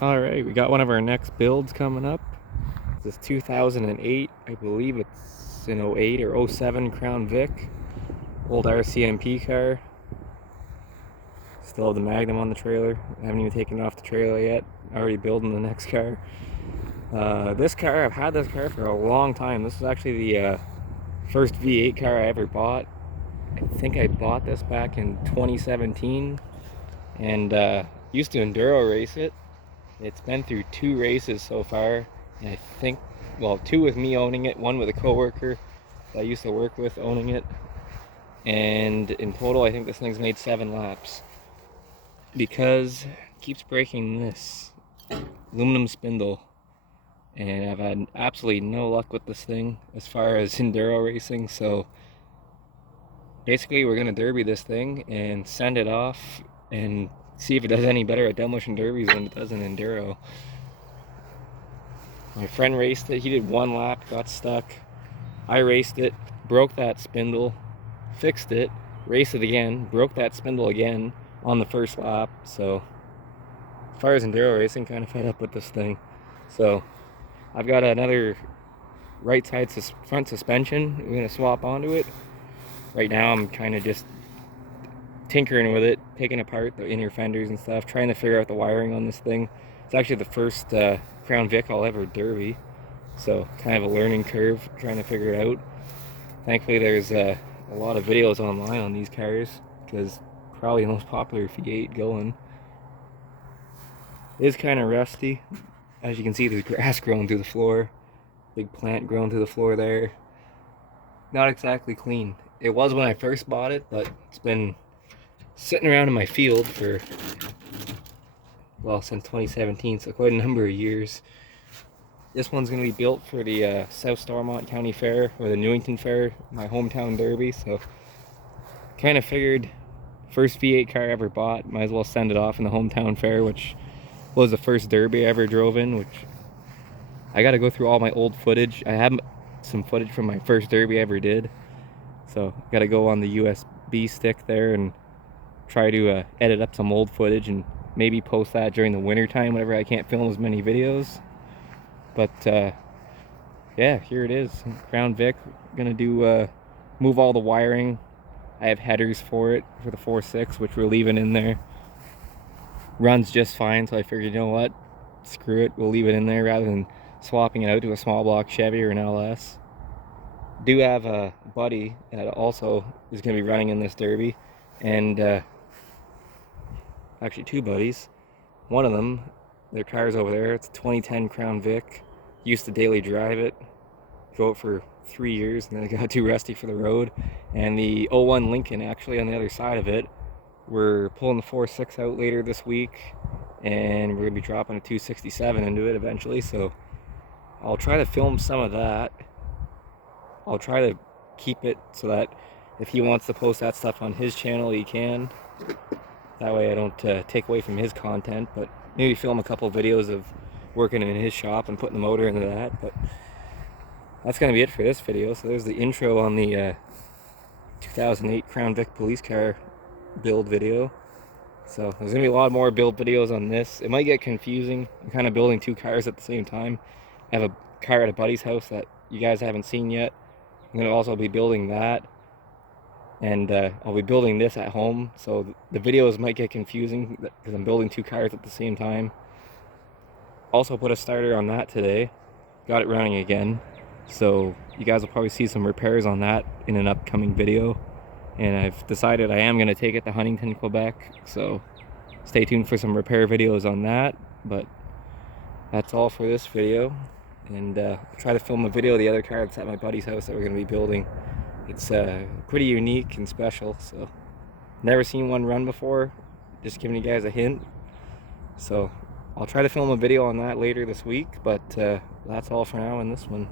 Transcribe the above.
Alright, we got one of our next builds coming up. This is 2008, I believe it's an '08 or '07 Crown Vic. Old RCMP car. Still have the Magnum on the trailer. I haven't even taken it off the trailer yet. Already building the next car. This car, I've had this car for a long time. This is actually the first V8 car I ever bought. I think I bought this back in 2017 and used to enduro race it. It's been through 2 races so far, and I think, well, 2 with me owning it, 1 with a coworker that I used to work with owning it, and in total I think this thing's made 7 laps because it keeps breaking this aluminum spindle, and I've had absolutely no luck with this thing as far as enduro racing. So basically we're gonna derby this thing and send it off and see if it does any better at demolition derbies than it does in enduro. My friend raced it. He did 1 lap, got stuck. I raced it, broke that spindle, fixed it, raced it again, broke that spindle again on the first lap. So as far as enduro racing, kind of fed up with this thing. So I've got another right side front suspension we're going to swap onto it. Right now I'm kind of just tinkering with it, taking apart the inner fenders and stuff, trying to figure out the wiring on this thing. It's actually the first Crown Vic I'll ever derby, so kind of a learning curve trying to figure it out. Thankfully there's a lot of videos online on these cars because probably the most popular V8 going. It is kind of rusty. As you can see, there's grass growing through the floor, big plant growing through the floor there. Not exactly clean. It was when I first bought it, but it's been sitting around in my field for, well, since 2017, so quite a number of years. This one's going to be built for the South Stormont County Fair, or the Newington Fair, my hometown derby, so kind of figured first V8 car I ever bought, might as well send it off in the hometown fair, which was the first derby I ever drove in, which I got to go through all my old footage. I have some footage from my first derby I ever did, so got to go on the USB stick there and try to edit up some old footage and maybe post that during the winter time whenever I can't film as many videos. But yeah, here it is, Crown Vic. Gonna do move all the wiring. I have headers for it for the 4.6, which we're leaving in there. Runs just fine, so I figured, you know what, screw it, we'll leave it in there rather than swapping it out to a small block Chevy or an LS. Do have a buddy that also is going to be running in this derby, and actually 2 buddies. One of them, their car's over there. It's a 2010 Crown Vic. Used to daily drive it, drove it for 3 years, and then it got too rusty for the road. And the '01 Lincoln, actually, on the other side of it. We're pulling the 4.6 out later this week, and we're gonna be dropping a 267 into it eventually. So I'll try to film some of that. I'll try to keep it so that if he wants to post that stuff on his channel, he can. That way I don't take away from his content, but maybe film a couple of videos of working in his shop and putting the motor into that. But that's going to be it for this video. So there's the intro on the 2008 Crown Vic police car build video. So there's going to be a lot more build videos on this. It might get confusing. I'm kind of building 2 cars at the same time. I have a car at a buddy's house that you guys haven't seen yet. I'm going to also be building that. And I'll be building this at home, so the videos might get confusing because I'm building 2 cars at the same time. Also put a starter on that today. Got it running again. So you guys will probably see some repairs on that in an upcoming video. And I've decided I am going to take it to Huntington, Quebec. So stay tuned for some repair videos on that. But that's all for this video. And I'll try to film a video of the other car that's at my buddy's house that we're going to be building. It's pretty unique and special, so never seen one run before, just giving you guys a hint. So I'll try to film a video on that later this week, but that's all for now in this one.